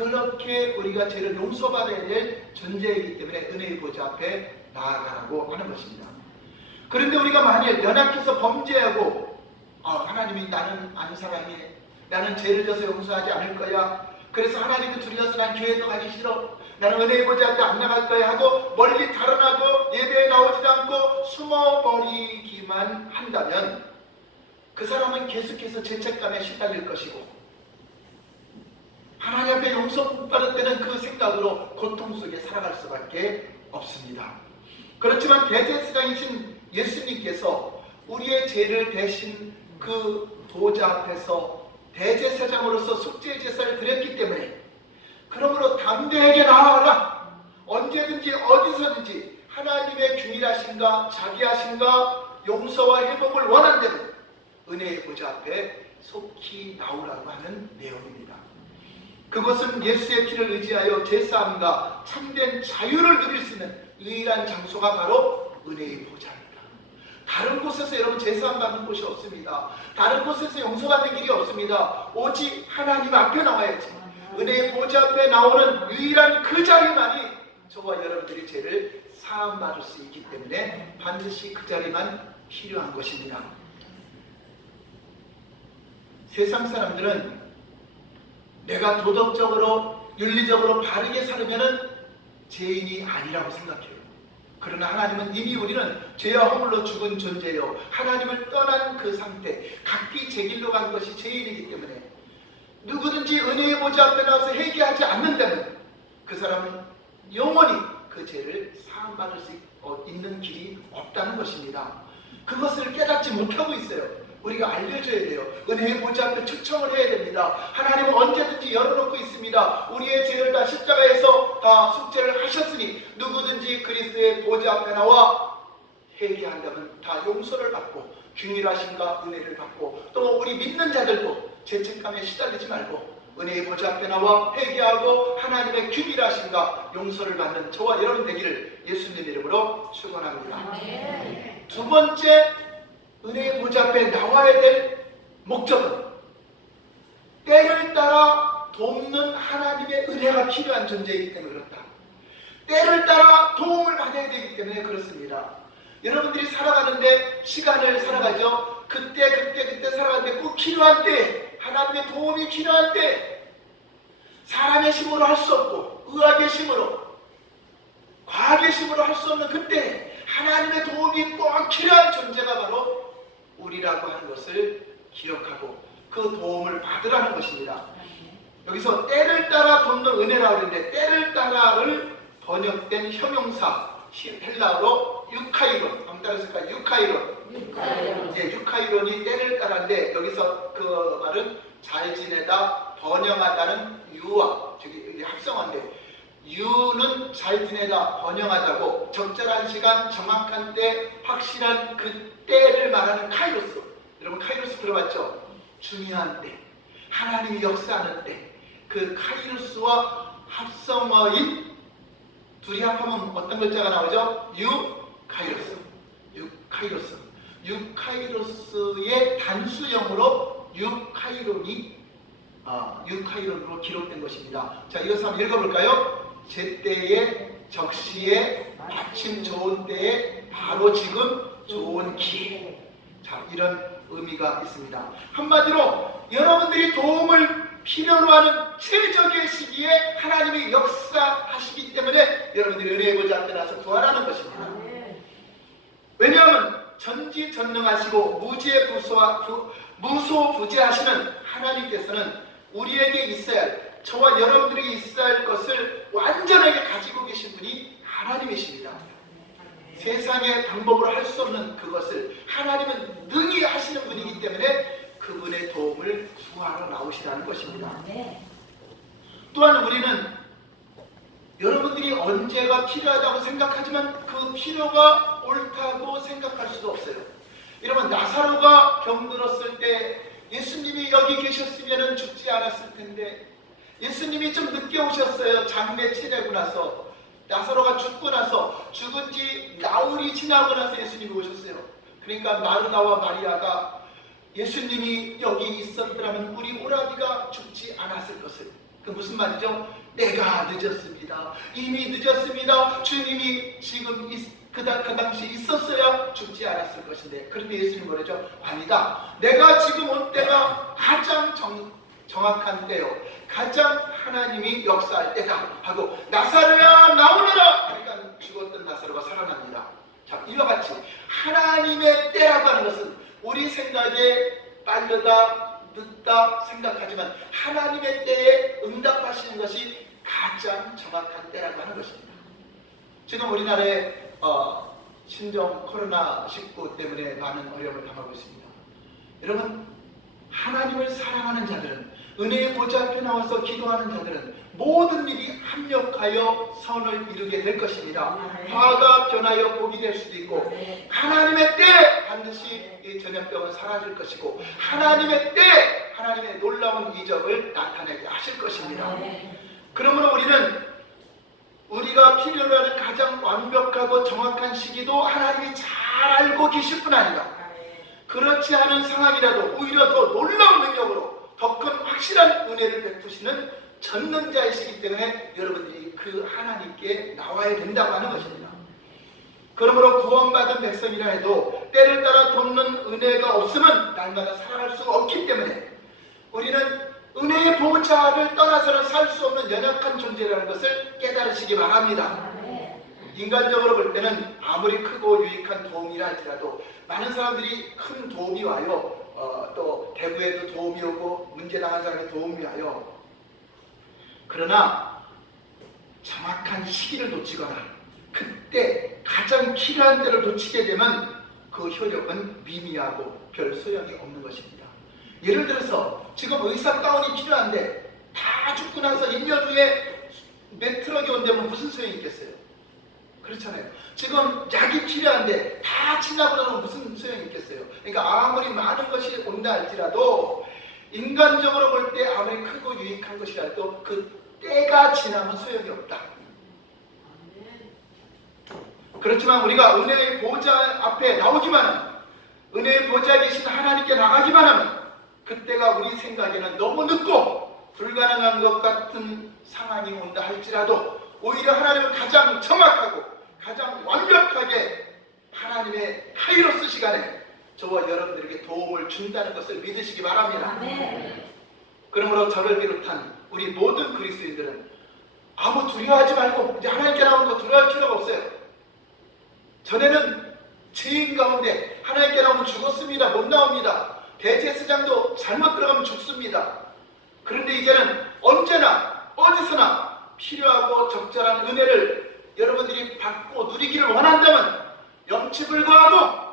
그렇게 우리가 죄를 용서받아야 될 존재이기 때문에 은혜의 보좌 앞에 나아가라고 하는 것입니다. 그런데 우리가 만일 연약해서 범죄하고 하나님이 나는 안 사랑해, 나는 죄를 져서 용서하지 않을 거야, 그래서 하나님과 둘이서 난 교회도 가기 싫어, 나는 은혜의 보좌 앞에 안 나갈 거야 하고 멀리 달아나고 예배에 나오지도 않고 숨어버리기만 한다면 그 사람은 계속해서 죄책감에 시달릴 것이고 하나님 앞에 용서 못 받을 때는 그 생각으로 고통 속에 살아갈 수밖에 없습니다. 그렇지만 대제사장이신 예수님께서 우리의 죄를 대신 그 보좌 앞에서 대제사장으로서 속죄제사를 드렸기 때문에 그러므로 담대하게 나아가라. 언제든지 어디서든지 하나님의 균일하심과 자비하심과 용서와 회복을 원한다면 은혜의 보좌 앞에 속히 나오라고 하는 내용입니다. 그것은 예수의 피를 의지하여 죄사함과 참된 자유를 누릴 수 있는 유일한 장소가 바로 은혜의 보좌입니다. 다른 곳에서 여러분 제사함 받는 곳이 없습니다. 다른 곳에서 용서받는 길이 없습니다. 오직 하나님 앞에 나와야지. 은혜의 보좌 앞에 나오는 유일한 그 자리만이 저와 여러분들이 죄를 사함받을 수 있기 때문에 반드시 그 자리만 필요한 것입니다. 세상 사람들은 내가 도덕적으로 윤리적으로 바르게 살면 죄인이 아니라고 생각해요. 그러나 하나님은 이미 우리는 죄와 허물로 죽은 존재요, 하나님을 떠난 그 상태, 각기 제 길로 간 것이 죄인이기 때문에 누구든지 은혜의 보좌 앞에 나와서 회개하지 않는다면 그 사람은 영원히 그 죄를 사함받을 수 있는 길이 없다는 것입니다. 그것을 깨닫지 못하고 있어요. 우리가 알려줘야 돼요. 은혜의 보좌 앞에 초청을 해야 됩니다. 하나님은 언제든지 열어놓고 있습니다. 우리의 죄를 다 십자가에서 다 속죄를 하셨으니 누구든지 그리스도의 보좌 앞에 나와 회개한다면 다 용서를 받고 균일하심과 은혜를 받고 또 우리 믿는 자들도 죄책감에 시달리지 말고 은혜의 보좌 앞에 나와 회개하고 하나님의 균일하심과 용서를 받는 저와 여러분 되기를 예수님 이름으로 축원합니다. 두 번째, 은혜의 보좌 앞에 나와야 될 목적은 때를 따라 돕는 하나님의 은혜가 필요한 존재이기 때문에 그렇다. 때를 따라 도움을 받아야 되기 때문에 그렇습니다. 여러분들이 살아가는데 시간을 살아가죠. 그때 살아가는데 꼭 필요한 때, 하나님의 도움이 필요한 때, 사람의 힘으로 할 수 없고 의학의 힘으로, 과학의 힘으로 할 수 없는 그때 하나님의 도움이 꼭 필요한 존재가 바로 우리라고 하는 것을 기억하고 그 도움을 받으라는 것입니다. 여기서 때를 따라 돕는 은혜라고 하는데 때를 따라를 번역된 형용사 헬라어로 유카이론, 한번 따라해볼까요? 유카이론. 유카이론이 때를 따라인데 여기서 그 말은 잘 지내다, 번영하다는 유와 저기 합성어인데 유는 잘 지내다, 번영하다고 적절한 시간, 정확한 때, 확실한 그 때를 말하는 카이로스. 여러분 카이로스 들어봤죠? 중요한 때, 하나님이 역사하는 때, 그 카이로스와 합성어인 둘이 합하면 어떤 글자가 나오죠? 유카이로스의 단수형으로 유카이론으로 기록된 것입니다. 자, 이것을 한번 읽어볼까요? 제때에, 적시에, 마침 좋은 때에, 바로 지금 좋은 기회. 자, 이런 의미가 있습니다. 한마디로 여러분들이 도움을 필요로 하는 최적의 시기에 하나님이 역사하시기 때문에 여러분들이 은혜의 보좌 앞에 나서 구하라는 것입니다. 왜냐하면 전지전능하시고 무소부재하시는 하나님께서는 우리에게 있어야 할, 저와 여러분들에게 있어야 할 것을 완전하게 가지고 계신 분이 하나님이십니다. 세상의 방법으로 할 수 없는 그것을 하나님은 능히 하시는 분이기 때문에 그분의 도움을 구하러 나오시라는 것입니다. 또한 우리는 여러분들이 언제가 필요하다고 생각하지만 그 필요가 옳다고 생각할 수도 없어요. 여러분 나사로가 병들었을 때 예수님이 여기 계셨으면 죽지 않았을 텐데 예수님이 좀 늦게 오셨어요. 장례 치르고 나서 나사로가 죽고 나서 죽은 지 나흘이 지나고 나서 예수님이 오셨어요. 그러니까 마르다와 마리아가 예수님이 여기 있었더라면 우리 오라비가 죽지 않았을 것을, 그 무슨 말이죠? 내가 늦었습니다. 이미 늦었습니다. 주님이 지금 그 당시 있었어야 죽지 않았을 것인데, 그런데 예수님 뭐라죠? 아니다. 내가 지금 온 때가 가장 정확한 때요. 가장 하나님이 역사할 때다 하고, 나사로야 나오너라. 그러니까 죽었던 나사로가 살아납니다. 자, 이와 같이 하나님의 때라고 하는 것은 우리 생각에 빠르다 늦다 생각하지만 하나님의 때에 응답하시는 것이 가장 정확한 때라고 하는 것입니다. 지금 우리나라에 신종 코로나19 때문에 많은 어려움을 당하고 있습니다. 여러분, 하나님을 사랑하는 자들은, 은혜의 보좌 앞에 나와서 기도하는 자들은 모든 일이 합력하여 선을 이루게 될 것입니다. 화가 변하여 복이 될 수도 있고, 하나님의 때 반드시 이 전염병은 사라질 것이고, 하나님의 때 하나님의 놀라운 이적을 나타내게 하실 것입니다. 그러므로 우리가 필요로 하는 가장 완벽하고 정확한 시기도 하나님이 잘 알고 계실 뿐 아니라, 그렇지 않은 상황이라도 오히려 더 놀라운 능력으로 더 큰 확실한 은혜를 베푸시는 전능자이시기 때문에 여러분들이 그 하나님께 나와야 된다고 하는 것입니다. 그러므로 구원받은 백성이라 해도 때를 따라 돕는 은혜가 없으면 날마다 살아갈 수가 없기 때문에 우리는 은혜의 보좌를 떠나서는 살 수 없는 연약한 존재라는 것을 깨달으시기 바랍니다. 인간적으로 볼 때는 아무리 크고 유익한 도움이라 할지라도 많은 사람들이 큰 도움이 와요. 또 대구에도 도움이 오고 문제당한 사람에 도움이 와요. 그러나 정확한 시기를 놓치거나 그때 가장 필요한 때를 놓치게 되면 그 효력은 미미하고 별 소용이 없는 것입니다. 예를 들어서 지금 의사 가운이 필요한데 다 죽고 나서 1년 후에 몇 트럭이 온다면 무슨 소용이 있겠어요? 그렇잖아요. 지금 약이 필요한데 다 지나고 나면 무슨 소용이 있겠어요? 그러니까 아무리 많은 것이 온다 할지라도 인간적으로 볼 때 아무리 크고 유익한 것이라도 그 때가 지나면 소용이 없다. 그렇지만 우리가 은혜의 보좌 앞에 나오기만 하면, 은혜의 보좌에 계신 하나님께 나가기만 하면 그때가 우리 생각에는 너무 늦고 불가능한 것 같은 상황이 온다 할지라도 오히려 하나님은 가장 정확하고 가장 완벽하게 하나님의 카이로스 시간에 저와 여러분들에게 도움을 준다는 것을 믿으시기 바랍니다. 그러므로 저를 비롯한 우리 모든 그리스도인들은 아무 두려워하지 말고 이제 하나님께 나오는 거 두려워할 필요가 없어요. 전에는 죄인 가운데 하나님께 나오면 죽었습니다. 못 나옵니다. 대제사장도 잘못 들어가면 죽습니다. 그런데 이제는 언제나 어디서나 필요하고 적절한 은혜를 여러분들이 받고 누리기를 원한다면 염치불구하고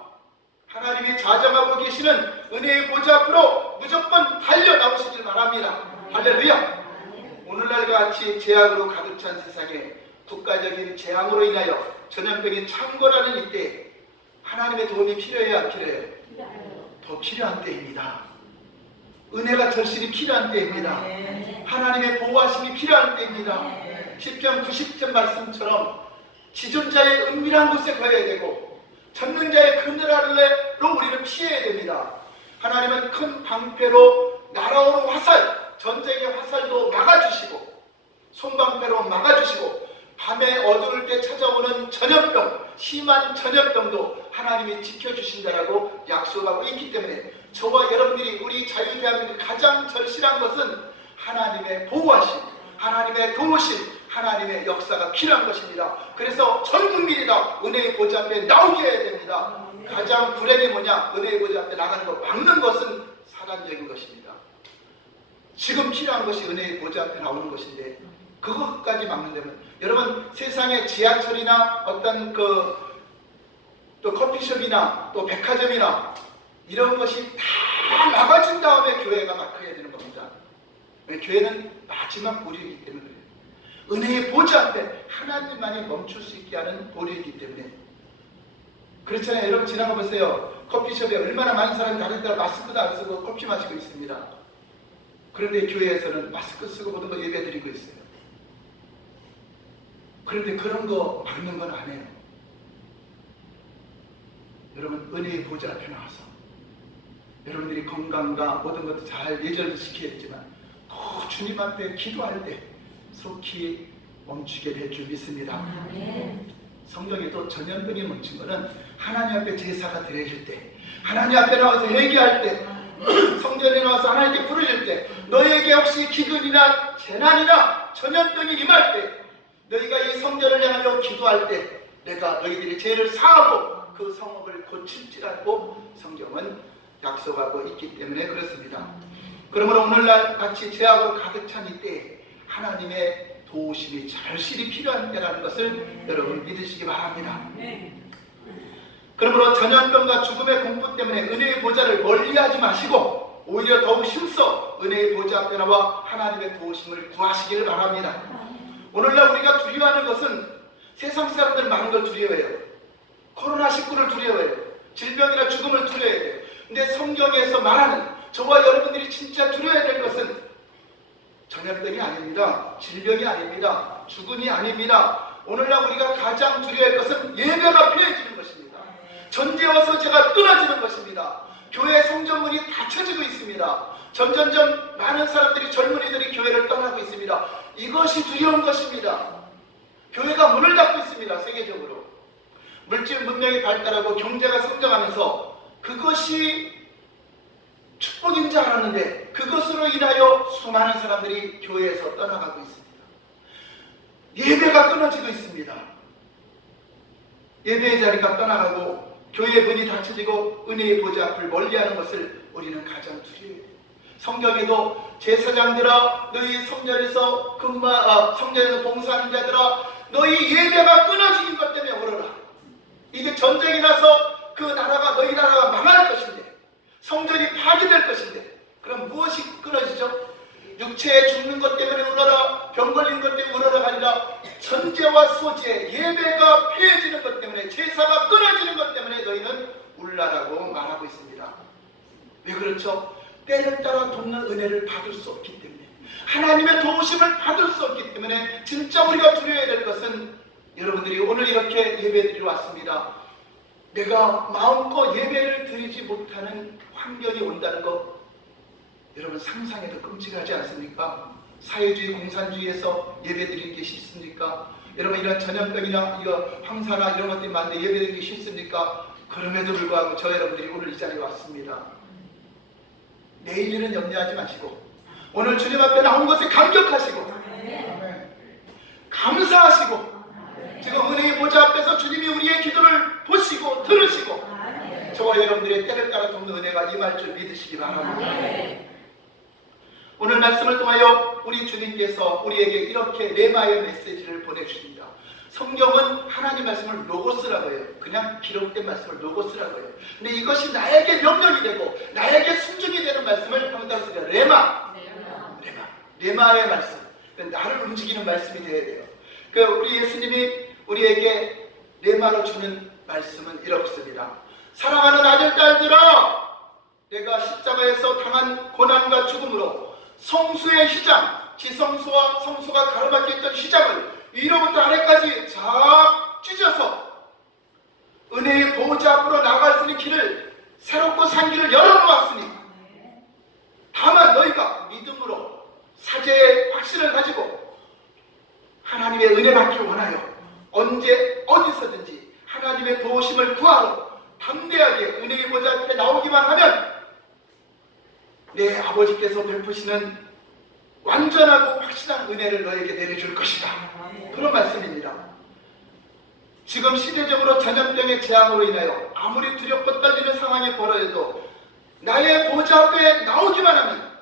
하나님이 자정하고 계시는 은혜의 보좌 앞으로 무조건 달려 나오시길 바랍니다. 할렐루야. 오늘날과 같이 죄악으로 가득 찬 세상에 국가적인 재앙으로 인하여 전염병이 창궐하는 이때 하나님의 도움이 필요해야 안 필요해요? 더 필요한 때입니다. 은혜가 절실히 필요한 때입니다. 하나님의 보호하심이 필요한 때입니다. 시편 90편 말씀처럼 지존자의 은밀한 곳에 거해야 되고 전능자의 그늘 아래로 우리는 피해야 됩니다. 하나님은 큰 방패로 날아오는 화살, 전쟁의 화살도 막아주시고 손방패로 막아주시고 밤에 어두울 때 찾아오는 전염병, 심한 전염병도 하나님이 지켜주신다라고 약속하고 있기 때문에 저와 여러분들이 우리 자유대한민국 가장 절실한 것은 하나님의 보호하심, 하나님의 도우심, 하나님의 역사가 필요한 것입니다. 그래서 전 국민이 다 은혜의 보좌 앞에 나오게 해야 됩니다. 가장 불행이 뭐냐? 은혜의 보좌 앞에 나가는 거 막는 것은 사단적인 것입니다. 지금 필요한 것이 은혜의 보좌 앞에 나오는 것인데 그것까지 막는다면 여러분 세상의 지하철이나 어떤 또 커피숍이나 또 백화점이나 이런 것이 다 막아준 다음에 교회가 막혀야 되는 겁니다. 교회는 마지막 보류이기 때문에 그래요. 은혜의 보좌 앞에 하나님만이 멈출 수 있게 하는 보류이기 때문에 그렇잖아요. 여러분 지나가 보세요. 커피숍에 얼마나 많은 사람이 다른 데로 마스크도 안 쓰고 커피 마시고 있습니다. 그런데 교회에서는 마스크 쓰고 모든 거 예배 드리고 있어요. 그런데 그런 거 막는 건 안 해요. 여러분 은혜의 보좌 앞에 나와서 여러분들이 건강과 모든 것도 잘 예절도 지켜야겠지만 더 주님 앞에 기도할 때 속히 멈추게 될 줄 믿습니다. 성경에도 전염병이 멈춘 것은 하나님 앞에 제사가 드려질 때, 하나님 앞에 나와서 회개할 때, 성전에 나와서 하나님께 부르실 때, 너에게 혹시 기근이나 재난이나 전염병이 임할 때, 너희가 이 성전을 향하여 기도할 때 내가 너희들의 죄를 사하고 그 성읍을 고칠지라고 성경은 약속하고 있기 때문에 그렇습니다. 그러므로 오늘날 마치 죄악으로 가득 찬 이때 하나님의 도우심이 절실히 필요한 때라는 것을 여러분 믿으시기 바랍니다. 그러므로 전염병과 죽음의 공포 때문에 은혜의 보좌를 멀리하지 마시고 오히려 더욱 힘써 은혜의 보좌 앞에 나와 하나님의 도우심을 구하시기를 바랍니다. 오늘날 우리가 두려워하는 것은 세상 사람들 많은 걸 두려워해요. 코로나19를 두려워해요. 질병이나 죽음을 두려워해요. 근데 성경에서 말하는 저와 여러분들이 진짜 두려워해야 될 것은 전염병이 아닙니다. 질병이 아닙니다. 죽음이 아닙니다. 오늘날 우리가 가장 두려워할 것은 예배가 피해지는 것입니다. 전제와 서제가 끊어지는 것입니다. 교회 성전문이 닫혀지고 있습니다. 점점점 많은 사람들이, 젊은이들이 교회를 떠나고 있습니다. 이것이 두려운 것입니다. 교회가 문을 닫고 있습니다. 세계적으로. 물질 문명이 발달하고 경제가 성장하면서 그것이 축복인 줄 알았는데 그것으로 인하여 수많은 사람들이 교회에서 떠나가고 있습니다. 예배가 끊어지고 있습니다. 예배의 자리가 떠나가고 교회의 문이 닫혀지고 은혜의 보좌 앞을 멀리하는 것을 우리는 가장 두려워해요. 성경에도 제사장들아 너희 성전에서 성전에서 봉사하는 자들아 너희 예배가 끊어진 것 때문에 울어라. 이게 전쟁이 나서 그 나라가 너희 나라가 망할 것인데 성전이 파괴될 것인데 그럼 무엇이 끊어지죠? 육체에 죽는 것 때문에 울어라, 병 걸린 것 때문에 울어라가 아니라 전제와 소제, 예배가 폐해지는 것 때문에, 제사가 끊어지는 것 때문에 너희는 울라라고 말하고 있습니다. 왜 그렇죠? 때를 따라 돕는 은혜를 받을 수 없기 때문에, 하나님의 도우심을 받을 수 없기 때문에 진짜 우리가 두려워해야 될 것은 여러분들이 오늘 이렇게 예배드리러 왔습니다. 내가 마음껏 예배를 드리지 못하는 환경이 온다는 것 여러분 상상해도 끔찍하지 않습니까? 사회주의 공산주의에서 예배드리는 게 싫습니까? 여러분 이런 전염병이나 이거 황사나 이런 것들이 많은데 예배드리기 싫습니까? 그럼에도 불구하고 저 여러분들이 오늘 이 자리에 왔습니다. 내일 일은 염려하지 마시고 오늘 주님 앞에 나온 것에 감격하시고 감사하시고 지금 은혜의 보좌 앞에서 주님이 우리의 기도를 보시고 들으시고 저와 여러분들의 때를 따라 돕는 은혜가 임할 줄 믿으시기 바랍니다. 오늘 말씀을 통하여 우리 주님께서 우리에게 이렇게 레마의 메시지를 보내주십니다. 성경은 하나님 말씀을 로고스라고 해요. 그냥 기록된 말씀을 로고스라고 해요. 근데 이것이 나에게 명령이 되고 나에게 순종이 되는 말씀을 한번 따라서 레마의 말씀. 나를 움직이는 말씀이 되어야 돼요. 우리 예수님이 우리에게 레마로 주는 말씀은 이렇습니다. 사랑하는 아들 딸들아, 내가 십자가에서 당한 고난과 죽음으로 성수의 휘장, 지성소와 성소가 가로막혀 있던 휘장을 위로부터 아래까지 쫙 찢어서 은혜의 보호자 앞으로 나아갈 수 있는 길을, 새롭고 산 길을 열어놓았으니 다만 너희가 믿음으로 사죄의 확신을 가지고 하나님의 은혜 받기를 원하여 언제 어디서든지 하나님의 도우심을 구하러 담대하게 은혜의 보좌 앞에 나오기만 하면 내 아버지께서 베푸시는 완전하고 확실한 은혜를 너에게 내려줄 것이다. 그런 말씀입니다. 지금 시대적으로 전염병의 재앙으로 인하여 아무리 두렵고 떨리는 상황이 벌어져도 나의 보좌 앞에 나오기만 하면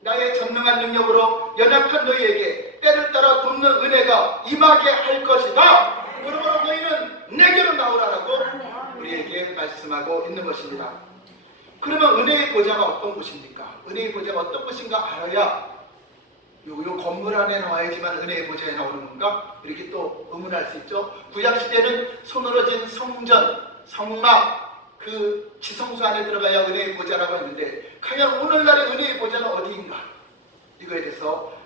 나의 전능한 능력으로 연약한 너희에게 때를 따라 돕는 은혜가 임하게 할 것이다. 그러므로 너희는 내게로 나오라라고 우리에게 말씀하고 있는 것입니다. 그러면 은혜의 보좌가 어떤 곳입니까? 은혜의 보좌가 어떤 곳인가 알아야 요 건물 안에 나와야지만 은혜의 보좌에 나오는 건가? 이렇게 또 의문할 수 있죠. 구약시대는 손으로 진 성전, 성막, 그 지성소 안에 들어가야 은혜의 보좌라고 했는데 과연 오늘날의 은혜의 보좌는 어디인가? 이거에 대해서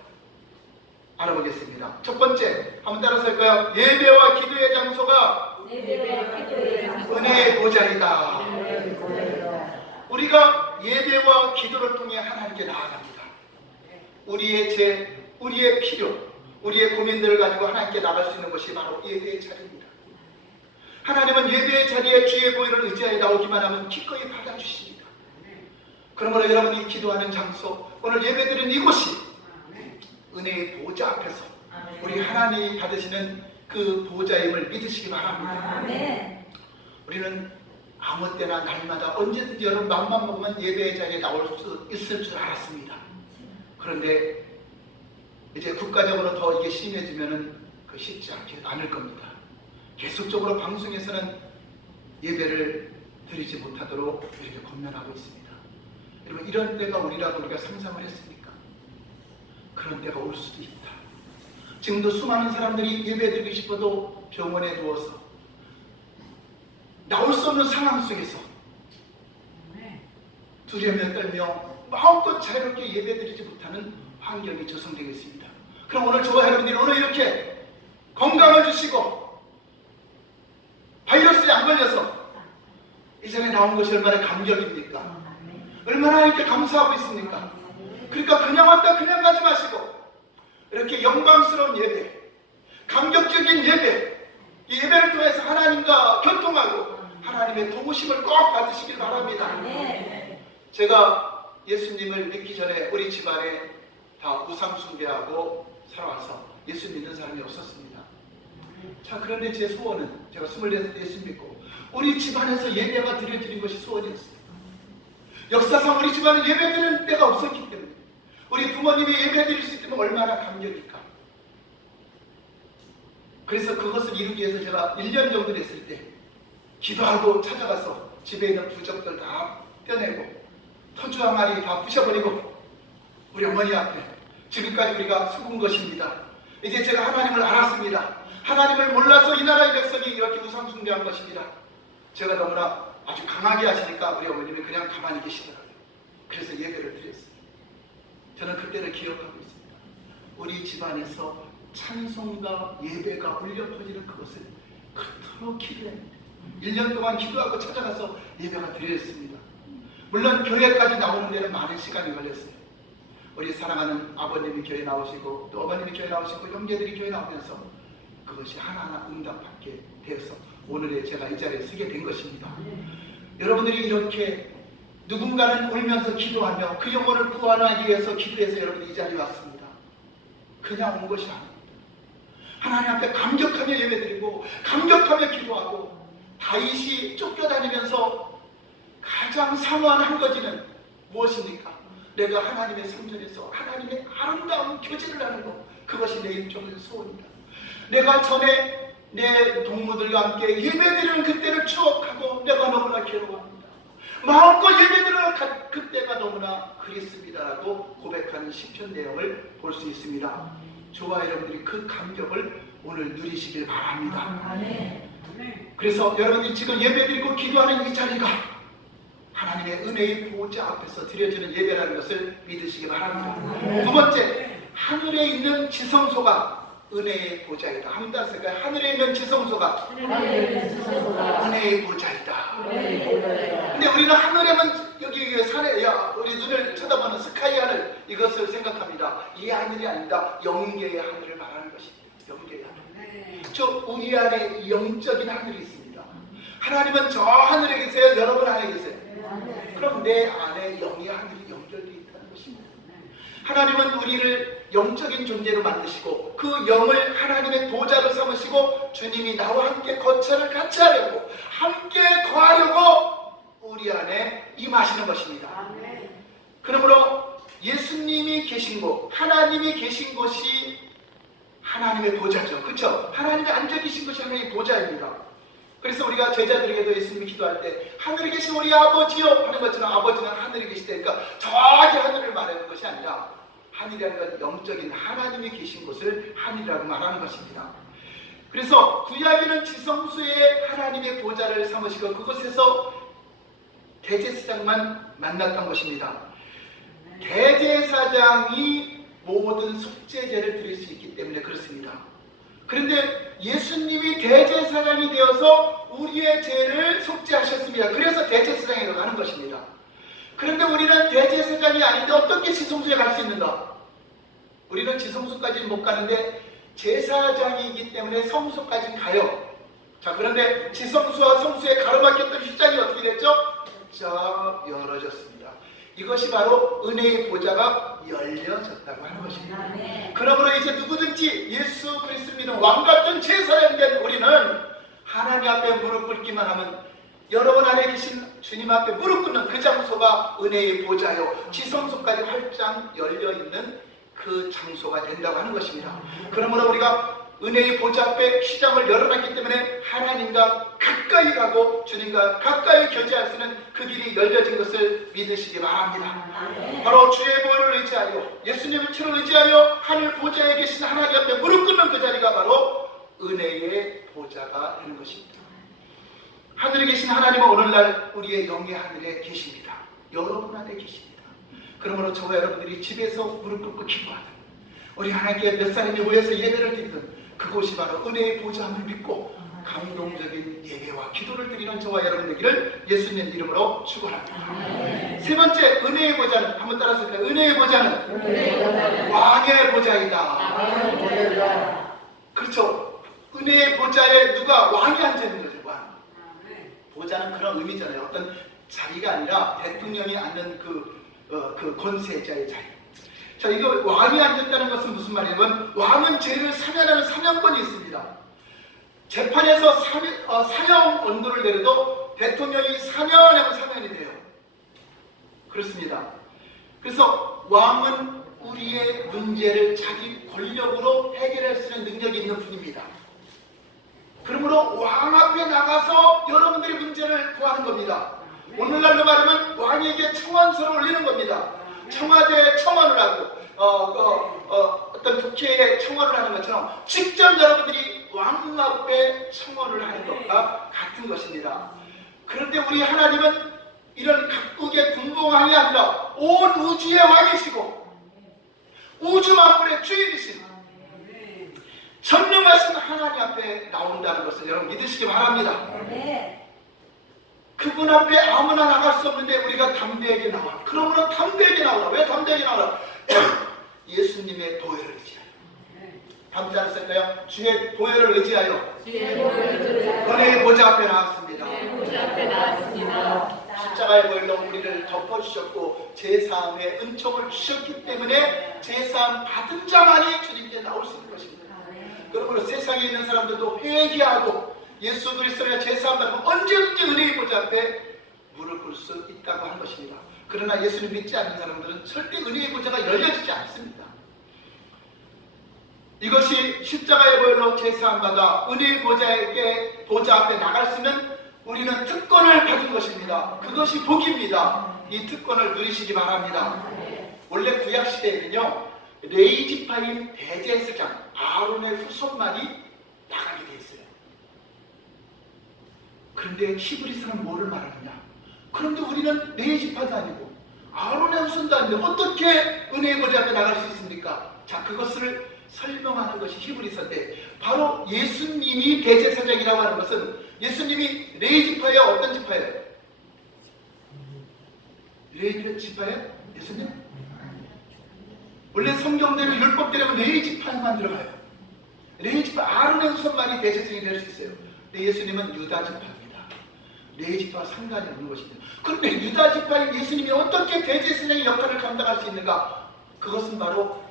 알아보겠습니다. 첫 번째, 한번 따라서 할까요? 예배와 기도의 장소가 은혜의 보좌이다. 우리가 예배와 기도를 통해 하나님께 나아갑니다. 우리의 죄, 우리의 필요, 우리의 고민들을 가지고 하나님께 나갈 수 있는 것이 바로 예배의 자리입니다. 하나님은 예배의 자리에 주의 보혈을 의지하여 나오기만 하면 기꺼이 받아주십니다. 그러므로 여러분이 기도하는 장소, 오늘 예배드리는 이곳이 은혜의 보좌 앞에서 우리 하나님이 받으시는 그 보좌임을 믿으시기 바랍니다. 우리는 아무 때나 날마다 언제든지 여러분 마음만 먹으면 예배의 자리에 나올 수 있을 줄 알았습니다. 그런데 이제 국가적으로 더 이게 심해지면은 그 쉽지 않을 겁니다. 계속적으로 방송에서는 예배를 드리지 못하도록 이렇게 권면하고 있습니다. 여러분 이런 때가 오리라고 우리가 상상을 했습니까? 그런 때가 올 수도 있다. 지금도 수많은 사람들이 예배드리고 싶어도 병원에 누워서 나올 수 없는 상황 속에서 두려움에 떨며 마음껏 자유롭게 예배드리지 못하는 환경이 조성되고 있습니다. 그럼 오늘 저와 여러분들이 오늘 이렇게 건강을 주시고 바이러스에 안 걸려서 이전에 나온 것이 얼마나 감격입니까? 얼마나 이렇게 감사하고 있습니까? 그러니까 그냥 왔다 그냥 가지 마시고 이렇게 영광스러운 예배, 감격적인 예배, 이 예배를 통해서 하나님과 교통하고 하나님의 도우심을 꼭 받으시길 바랍니다. 제가 예수님을 믿기 전에 우리 집안에 다 우상 숭배하고 살아와서 예수 믿는 사람이 없었습니다. 자, 그런데 제 소원은 제가 24살 때 예수 믿고 우리 집안에서 예배가 드려지는 것이 소원이었어요. 역사상 우리 집안은 예배 드리는 때가 없었기 때문에 우리 부모님이 예배 드릴 수 있다면 얼마나 감격일까. 그래서 그것을 이루기 위해서 제가 1년 정도 됐을 때 기도하고 찾아가서 집에 있는 부적들 다 떼내고 터주 항아리 다 부셔버리고 우리 어머니 앞에 지금까지 우리가 속은 것입니다. 이제 제가 하나님을 알았습니다. 하나님을 몰라서 이 나라의 백성이 이렇게 우상숭배한 것입니다. 제가 너무나 아주 강하게 하시니까 우리 어머님이 그냥 가만히 계시더라고요. 그래서 예배를 드렸어요. 저는 그때를 기억하고 있습니다. 우리 집안에서 찬송과 예배가 울려 퍼지는 그것을 그토록 기도했는데 1년 동안 기도하고 찾아가서 예배가 드렸습니다. 물론 교회까지 나오는 데는 많은 시간이 걸렸어요. 우리 사랑하는 아버님이 교회 나오시고 또 어머님이 교회 나오시고 형제들이 교회 나오면서 그것이 하나하나 응답받게 되어서 오늘의 제가 이 자리에 서게 된 것입니다. 여러분들이 이렇게 누군가는 울면서 기도하며 그 영혼을 구원하기 위해서 기도해서 여러분이 이 자리에 왔습니다. 그냥 온 것이 아닙니다. 하나님 앞에 감격하며 예배드리고 감격하며 기도하고 다윗이 쫓겨다니면서 가장 사모한 한 가지는 무엇입니까? 내가 하나님의 성전에서 하나님의 아름다운 교제를 하는 것, 그것이 내 인종의 소원이다. 내가 전에 내 동무들과 함께 예배드리는 그때를 추억하고 내가 너무나 괴로워합니다. 마음껏 예배드리는 그때가 너무나 그립습니다라고 고백하는 시편 내용을 볼 수 있습니다. 저와 여러분들이 그 감격을 오늘 누리시길 바랍니다. 그래서 여러분들이 지금 예배드리고 기도하는 이 자리가 하나님의 은혜의 보좌 앞에서 드려지는 예배라는 것을 믿으시기 바랍니다. 두 번째, 하늘에 있는 지성소가 은혜의 보좌이다. 한번 생각해. 하늘에 있는 지성소가 은혜의 보좌이다. 근데 우리는 하늘에만 여기 산에 우리 눈을 쳐다보는 스카이 하늘 이것을 생각합니다. 이 하늘이 아니다. 영계의 하늘을 말하는 것입니다. 영계의 하늘. 저 우리 안에 영적인 하늘이 있습니다. 하나님은 저 하늘에 계세요. 여러분 안에 계세요. 그럼 내 안에 영의 하늘이 연결되어 있다는 것입니다. 하나님은 우리를 영적인 존재로 만드시고 그 영을 하나님의 보좌로 삼으시고 주님이 나와 함께 거처를 같이 하려고 함께 거하려고 우리 안에 임하시는 것입니다. 그러므로 예수님이 계신 곳, 하나님이 계신 곳이 하나님의 보좌죠. 그렇죠? 하나님이 앉아 계신 것이 하나님의 보좌입니다. 그래서 우리가 제자들에게도 예수님이 기도할 때 하늘에 계신 우리 아버지요 하는 것처럼 아버지는 하늘에 계시다니까 저기 하늘을 말하는 것이 아니라 하늘이라는 건 영적인 하나님이 계신 곳을 하늘이라고 말하는 것입니다. 그래서 구약에는 지성소에 하나님의 보좌를 삼으시고 그곳에서 대제사장만 만났던 것입니다. 대제사장이 모든 속죄제를 드릴 수 있기 때문에 그렇습니다. 그런데 예수님이 대제사장이 되어서 우리의 죄를 속죄하셨습니다. 그래서 대제사장에 가는 것입니다. 그런데 우리는 대제사장이 아닌데 어떻게 지성소에 갈 수 있는가? 우리는 지성소까지는 못 가는데 제사장이기 때문에 성소까지는 가요. 자, 그런데 지성소와 성소에 가로막혔던 휘장이 어떻게 됐죠? 쫙 열어졌습니다. 이것이 바로 은혜의 보좌가 열려졌다고 하는 것입니다. 그러므로 이제 누구든지 예수 그리스도 믿는 왕같은 제사장 된 우리는 하나님 앞에 무릎 꿇기만 하면 여러분 안에 계신 주님 앞에 무릎 꿇는 그 장소가 은혜의 보좌요, 지성소까지 활짝 열려있는 그 장소가 된다고 하는 것입니다. 그러므로 우리가 은혜의 보좌 앞에 휘장을 열어놨기 때문에 하나님과 가까이 가고 주님과 가까이 교제할 수 있는 그 길이 열려진 것을 믿으시기 바랍니다. 바로 주의 보혈을 의지하여 예수님의 피를 의지하여 하늘 보좌에 계신 하나님 앞에 무릎 꿇는 그 자리가 바로 은혜의 보좌가 되는 것입니다. 하늘에 계신 하나님은 오늘날 우리의 영의 하늘에 계십니다. 여러분 안에 계십니다. 그러므로 저와 여러분들이 집에서 무릎 꿇고 기도하는, 우리 하나님께 몇 사람이 모여서 예배를 드리든 그곳이 바로 은혜의 보좌함을 믿고 감동적인 예배와 기도를 드리는 저와 여러분 되기를 예수님 이름으로 축원합니다. 세 번째, 은혜의 보좌는, 한번 따라서 할까요? 은혜의 보좌는 왕의 보좌이다. 그렇죠. 은혜의 보좌에 누가? 왕이 앉아있는 거죠. 왕. 보좌는 그런 의미잖아요. 어떤 자리가 아니라 대통령이 앉는 그 권세자의 자리. 자, 이거 왕이 앉았다는 것은 무슨 말이냐면 왕은 죄를 사면하는 사면권이 있습니다. 재판에서 사형 언도를 내려도 대통령이 사면하면 사면이 돼요. 그렇습니다. 그래서 왕은 우리의 문제를 자기 권력으로 해결할 수 있는 능력이 있는 분입니다. 그러므로 왕 앞에 나가서 여러분들의 문제를 구하는 겁니다. 오늘날로 말하면 왕에게 청원서를 올리는 겁니다. 청와대에 청원을 하고 어떤 국회에 청원을 하는 것처럼 직접 여러분들이 왕 앞에 청원을 하는 것과 같은 것입니다. 그런데 우리 하나님은 이런 각국의 군부왕이 아니라 온 우주의 왕이시고 우주 만물의 주인이신 전능하신 하나님 앞에 나온다는 것을 여러분 믿으시기 바랍니다. 그분 앞에 아무나 나갈 수 없는데 우리가 담대하게 나와. 그러므로 담대하게 나오라. 왜 담대하게 나오라? 예수님의 보혈을 의지하여. 다음 잘 쓸까요? 주의 보혈을 의지하여 은혜의 보좌 앞에 나왔습니다. 십자가의 보혈로 우리를 덮어주셨고 제사함의 은총을 주셨기 때문에 제사함 받은 자만이 주님께 나올 수 있는 것입니다. 그러므로 세상에 있는 사람들도 회개하고 예수 그리스도의 제사함 받으면 언제든지 은혜의 보좌 앞에 무릎 꿇을 수 있다고 하는 것입니다. 그러나 예수님 믿지 않는 사람들은 절대 은혜의 보좌가 열려지지 않습니다. 이것이 십자가의 보혈로 제사함 받아 은혜의 보좌 앞에 나갈 수 있는 우리는 특권을 받은 것입니다. 그것이 복입니다. 이 특권을 누리시기 바랍니다. 원래 구약시대에는요, 레위지파인 대제사장 아론의 후손만이 나가게 돼 있어요. 그런데 히브리서는 뭐를 말하느냐? 그런데 우리는 레위지파도 아니고 아론의 후손도 아닌데 어떻게 은혜의 보좌 앞에 나갈 수 있습니까? 자, 그것을 설명하는 것이 히브리서인데, 바로 예수님이 대제사장이라고 하는 것은 예수님이 레위지파예요? 어떤 지파예요? 레위지파예요? 예수님? 원래 성경대로 율법대로 레위지파에만 들어가요. 레위지파 아론의 후손만이 대제사장이 될 수 있어요. 근데 예수님은 유다지파입니다. 레위지파와 상관이 없는 것입니다. 그런데 유다지파인 예수님이 어떻게 대제사장의 역할을 감당할 수 있는가? 그것은 바로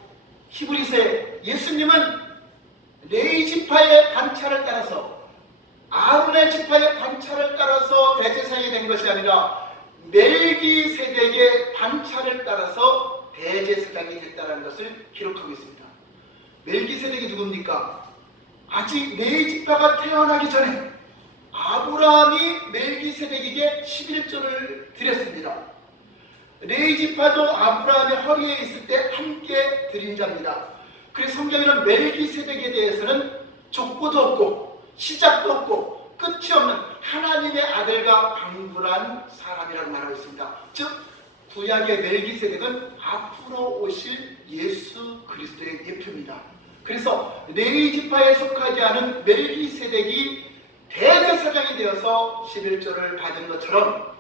히브리서에 예수님은 레위지파의 반차를 따라서, 아론의 지파의 반차를 따라서 대제사장이 된 것이 아니라 멜기세덱의 반차를 따라서 대제사장이 됐다는 것을 기록하고 있습니다. 멜기세덱이 누굽니까? 아직 레위지파가 태어나기 전에 아브라함이 멜기세덱에게 11조를 드렸습니다. 레위지파도 아브라함의 허리에 있을 때 함께 드린 자입니다. 그래서 성경에는 멜기세덱에 대해서는 족보도 없고 시작도 없고 끝이 없는 하나님의 아들과 방불한 사람이라고 말하고 있습니다. 즉 구약의 멜기세덱은 앞으로 오실 예수 그리스도의 예표입니다. 그래서 레위지파에 속하지 않은 멜기세덱이 대제사장이 되어서 11조를 받은 것처럼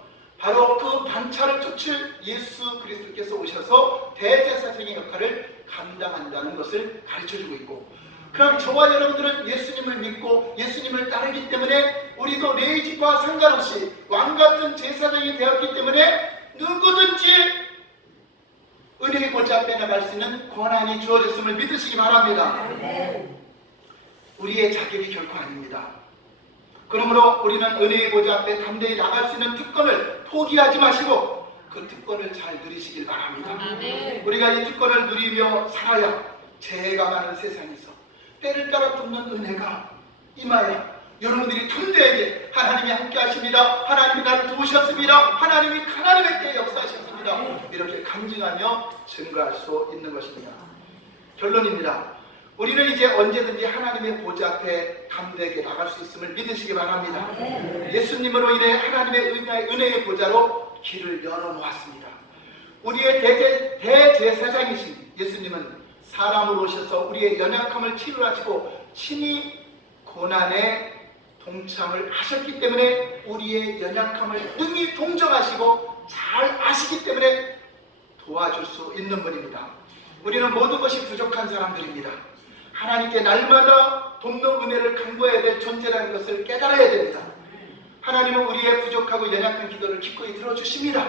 바로 그 반차를 쫓을 예수 그리스도께서 오셔서 대제사장의 역할을 감당한다는 것을 가르쳐주고 있고, 그럼 저와 여러분들은 예수님을 믿고 예수님을 따르기 때문에 우리도 레위지파 상관없이 왕같은 제사장이 되었기 때문에 누구든지 은혜의 보좌 앞에 나갈 수 있는 권한이 주어졌음을 믿으시기 바랍니다. 우리의 자격이 결코 아닙니다. 그러므로 우리는 은혜의 보좌 앞에 담대히 나갈 수 있는 특권을 포기하지 마시고 그 특권을 잘 누리시길 바랍니다. 우리가 이 특권을 누리며 살아야 재해가 많은 세상에서 때를 따라 돕는 은혜가 임하여 여러분들이 둔대에게 하나님이 함께 하십니다, 하나님이 나를 도우셨습니다, 하나님이 하나님의 때에 역사하셨습니다, 이렇게 간증하며 증거할 수 있는 것입니다. 결론입니다. 우리는 이제 언제든지 하나님의 보좌 앞에 담대하게 나갈 수 있음을 믿으시기 바랍니다. 예수님으로 인해 하나님의 은혜의 보좌로 길을 열어놓았습니다. 우리의 대제사장이신 예수님은 사람으로 오셔서 우리의 연약함을 치유하시고 친히 고난에 동참을 하셨기 때문에 우리의 연약함을 능히 동정하시고 잘 아시기 때문에 도와줄 수 있는 분입니다. 우리는 모든 것이 부족한 사람들입니다. 하나님께 날마다 돕는 은혜를 간구해야 될 존재라는 것을 깨달아야 됩니다. 하나님은 우리의 부족하고 연약한 기도를 기꺼이 들어주십니다.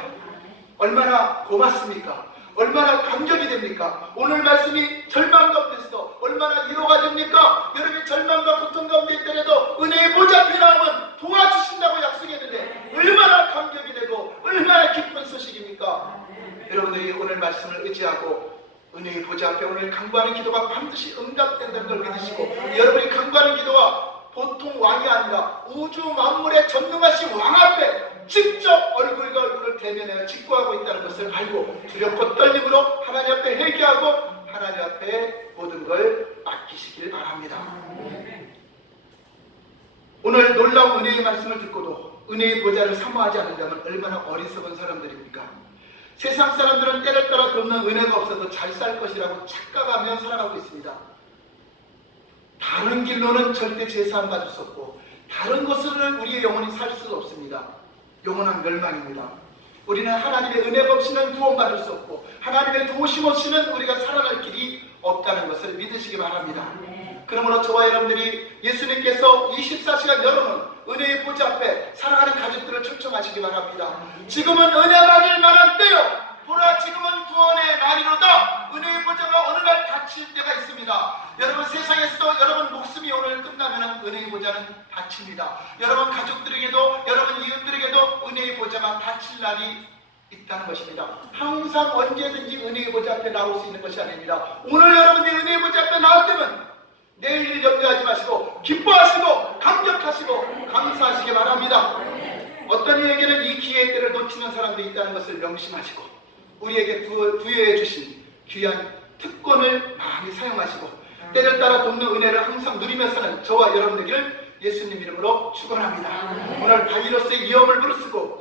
얼마나 고맙습니까? 얼마나 감격이 됩니까? 오늘 말씀이 절망 가운데서도 얼마나 위로가 됩니까? 여러분이 절망과 고통 가운데 있더라도 은혜의 보좌 앞에 나오면 도와주신다고 약속했는데 얼마나 감격이 되고 얼마나 기쁜 소식입니까? 여러분들이 오늘 말씀을 의지하고 은혜의 보좌 앞에 오늘 간구하는 기도가 반드시 응답된다는 걸 믿으시고, 여러분이 간구하는 기도가 보통 왕이 아니라 우주 만물의 전능하신 왕 앞에 직접 얼굴과 얼굴을 대면하여 직구하고 있다는 것을 알고 두렵고 떨림으로 하나님 앞에 회개하고 하나님 앞에 모든 걸 맡기시길 바랍니다. 오늘 놀라운 은혜의 말씀을 듣고도 은혜의 보좌를 사모하지 않는다면 얼마나 어리석은 사람들입니까? 세상 사람들은 때를 따라 돕는 은혜가 없어도 잘 살 것이라고 착각하며 살아가고 있습니다. 다른 길로는 절대 제사함 받을 수 없고 다른 것으로는 우리의 영혼이 살 수가 없습니다. 영원한 멸망입니다. 우리는 하나님의 은혜가 없이는 구원받을 수 없고 하나님의 도우심 없이는 우리가 살아갈 길이 없다는 것을 믿으시기 바랍니다. 그러므로 저와 여러분들이 예수님께서 24시간 열어놓은 은혜의 보좌 앞에 살아가는 가족들을 초청하시기 바랍니다. 지금은 은혜 받을 만한 때요, 보라 지금은 구원의 날이로다. 은혜의 보좌가 어느 날 닫힐 때가 있습니다. 여러분 세상에서도 여러분 목숨이 오늘 끝나면 은혜의 보좌는 닫힙니다. 여러분 가족들에게도 여러분 이웃들에게도 은혜의 보좌가 닫힐 날이 있다는 것입니다. 항상 언제든지 은혜의 보좌 앞에 나올 수 있는 것이 아닙니다. 오늘 여러분이 은혜의 보좌 앞에 나올 때면 내일 염려하지 마시고 기뻐하시고 감격하시고 감사하시기 바랍니다. 어떤 이에게는 이 기회의 때를 놓치는 사람들이 있다는 것을 명심하시고 우리에게 부여해 주신 귀한 특권을 많이 사용하시고 때를 따라 돕는 은혜를 항상 누리면서는 저와 여러분들에게 예수님 이름으로 축원합니다. 오늘 바이러스의 위험을 무릅쓰고